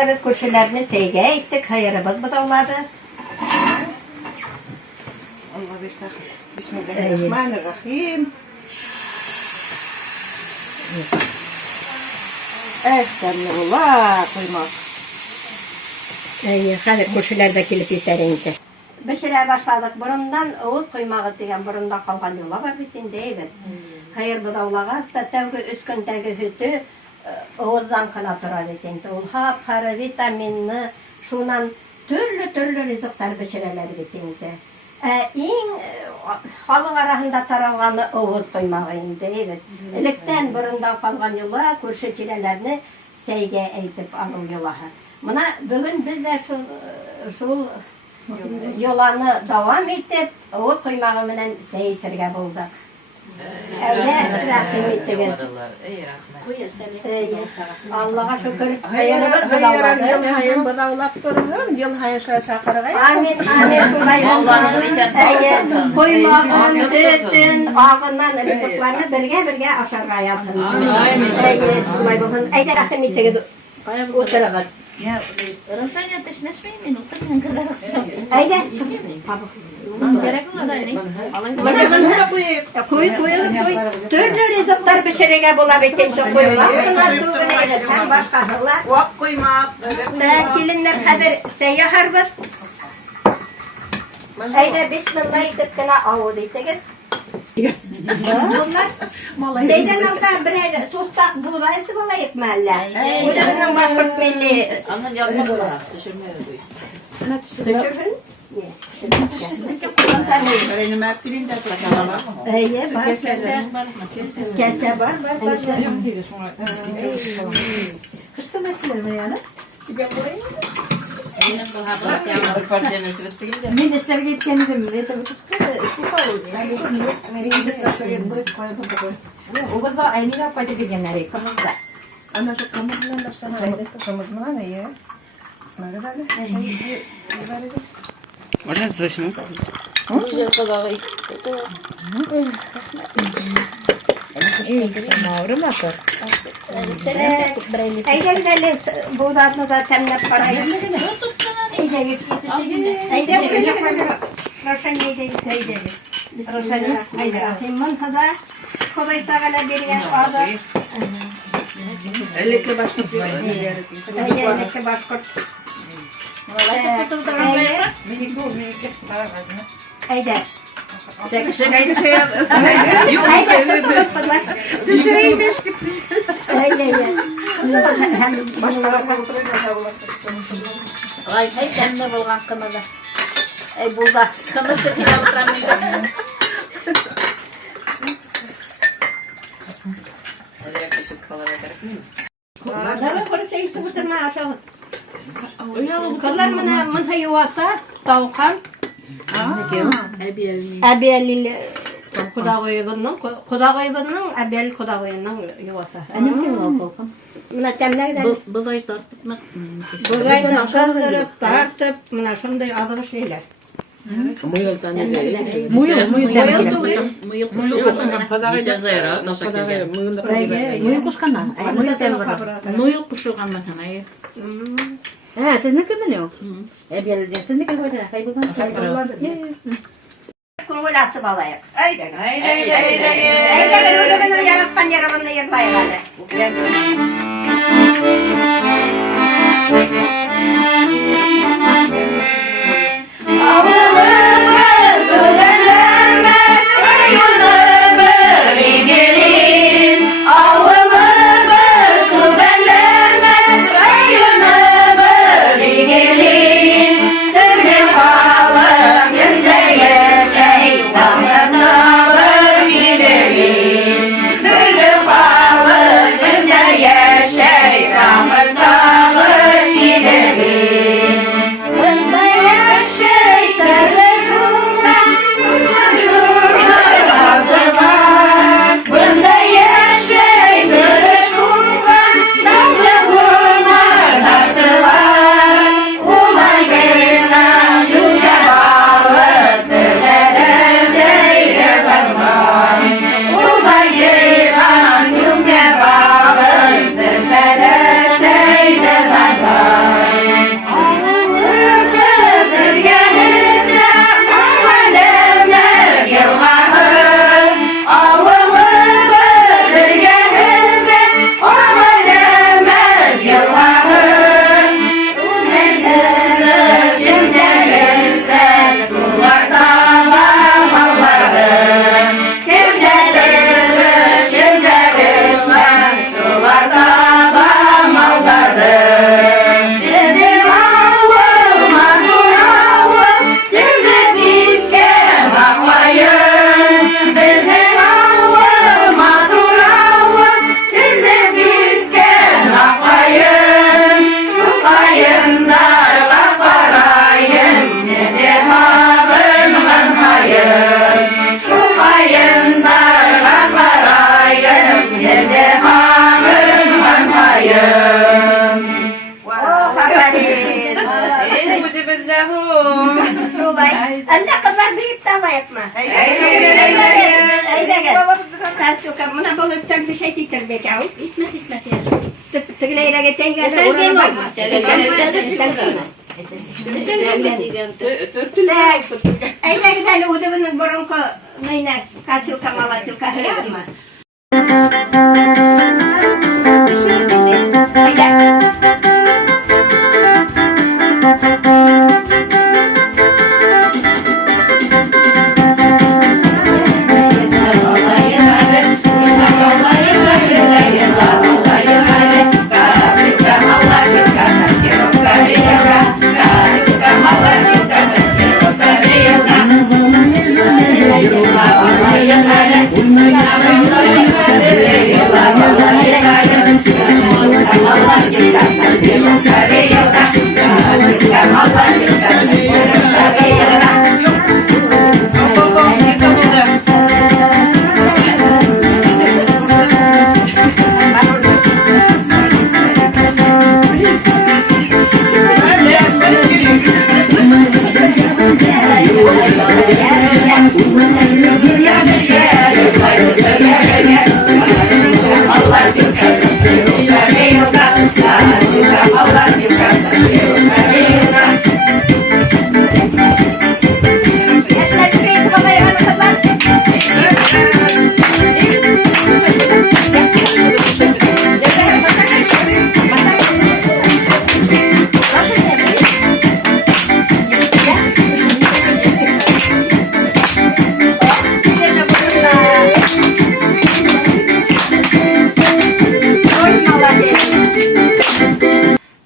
Evet, koşularını seyge ettik, hayırımız budaladı. Allah bir takım. Bismillahirrahmanirrahim. Estağfurullah koymak. Hadi koşular da kilip yeterinde. Bir şeyler başladık. Burundan oğul koymağı diyen burunda kalgan yola var bitinde evet. Hayır budalağı hasta tevgi üskündeki hütü oğuldan kana dura bitinde. Ol ha para vitaminini şundan türlü rızıklar pişireler bitinde. Halk arasında taralganı oğul koymağı indi evet. Elekten burundan kalgan yola kurşetilerini seyge eğitip alın yola. Buna bugün biz de şu yolanı devam etip oğul koymağı bilen seyisirge bulduk. Öyle rahim ettiniz. Allah'a şükür. Hayırımız budaladı. Hayır budalap durun. Yıl hayırlar şakaragay. Amin. Sulay koymağın bütün ağından rızıklarını birge aşağıya yatın. Sulay bulsun. Ayda rahim ettiniz. Oturağız. Ya, rasanya teşneşmeyin mi? Noktadan kadar. Ayda. Gerek mi var yani? Koy. Türlü rızıklar pişirige bulabildin. Koymak. Bunlar doğru hem başkadılar. Vak koymak. Gelinler kadir seyyah harbız. Ayda bismillah edip gına avul ettik. Bunlar seyden alda bir tostak buğdayısı bala etmeler. Buğdayının başkurt milli. Annem yapmaz mı? Düşürmüyor bu işte. Düşürün. Benim akbilin de sakalama. Var. Kese var. Kışta mesele mi yani? Bir de koyayım mı? Benim bu haber yapmadık partiye mesele değil de. Ben de sergi kendim ve tabii kıskı istifa oldu. O kız da aynı yapaydı degenleri kafamda. Ana şu kamırdan baştan kamırdan ne ya? Ne kadar ne? Можно зачем? Güzel kadar Ayda gidelim buğdayını da temlep parayı. Ayda Roşan yiyeceğiz. Ayda himman hada kolay tagala bir yer aldı. Ellikle başka Ayda başkurt. Ayda. Düşüreyim beş gibi. Ay hay kendine bulgan kımada. Ay burada kımada kıyafetlerimde. Hadi yaklaşık kalana gerek mi? Dara korsayı sıvıtırma aşağı. Kızlar mına yuvasa tavukam. Əbiyəli Kudağıyıbının əbiyəli Kudağıyının yuvası. Buna təmləkdən Bugay tartıp mı? Bugaydan kaldırıp, tartıp, buna şunday adığı şeyler. Muyul kuşu. Gise zayra, taşak gelgen. Muyul kuşkana. Muyul kuşu kanma sana. Ha, siz ne kadar yok? Ebiyeleceğim. Siz ne kadar koydunuz? Kayboldan. Kungul asıp alayık. Haydi. Eyde ölümünün yaratkan yarabını yırtlayık hadi. Aferin. Bu da bizde hu. Şolay. Allah kızlar büyük de alayetme. Haydi gel. Tasuk buna bulup bir şey titirmek av. İtmez ya. Tıklayıra geten gel. Orana bakma. Haydi gidelim udubunun burunku neyine kasil kamala tilka hayatma. Haydi.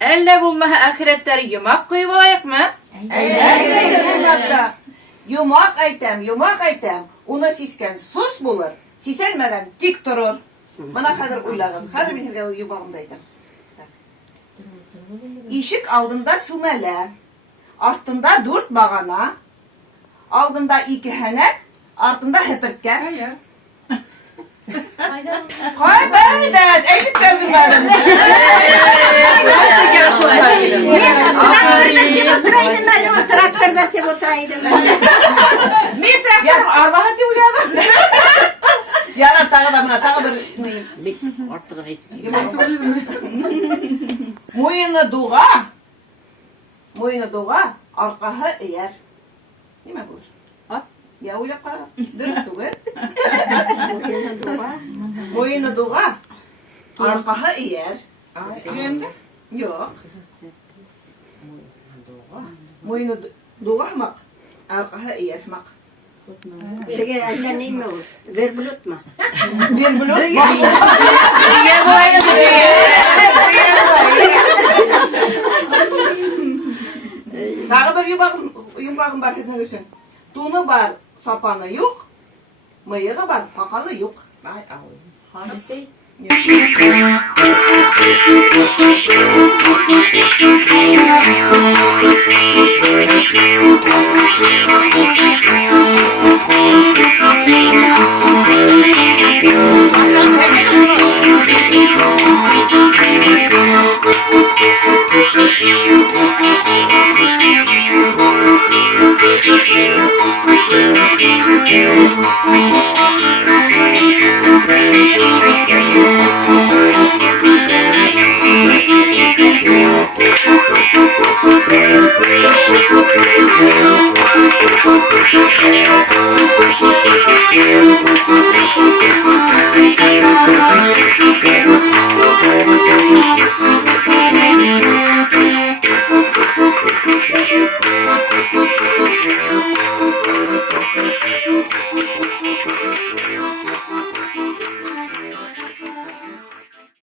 Elle bulmaha ahiretleri yumak koyup olayık mı? Yumak aytam. Ona sisken sus bulur. Siselmegen tik durur. Bana kadar uylagın. Hadi bir kere yumağımda aytam. İşik aldında sümele. Altında dört bağana. Aldında iki henek. Ardında hepirtken. Hayır. Koy ben de ekip gördüm ben. Traktörda tip oturaydım ben. Ne traktör? Arba hadi uyadım. Yanar tağı da buna tağı bir. Artık et. Moyunu doğa, arkağı eğer. Ne mi bulur? Ya uyak para. Dürüst tuğur. Moyunu doğa, arkağı eğer. Yönde. Yok. Moyunu doğa mak, arkağı eğer mak. Peki anne ne mi olur? Ver bulutma. Bir bulut. Niye bu aynı Tağı bir yumağın var etine görsün. Tuğunu var, sapanı yok. Mıyığı var, pakalı yok. Ay ağlayın. Hadise. Thank you.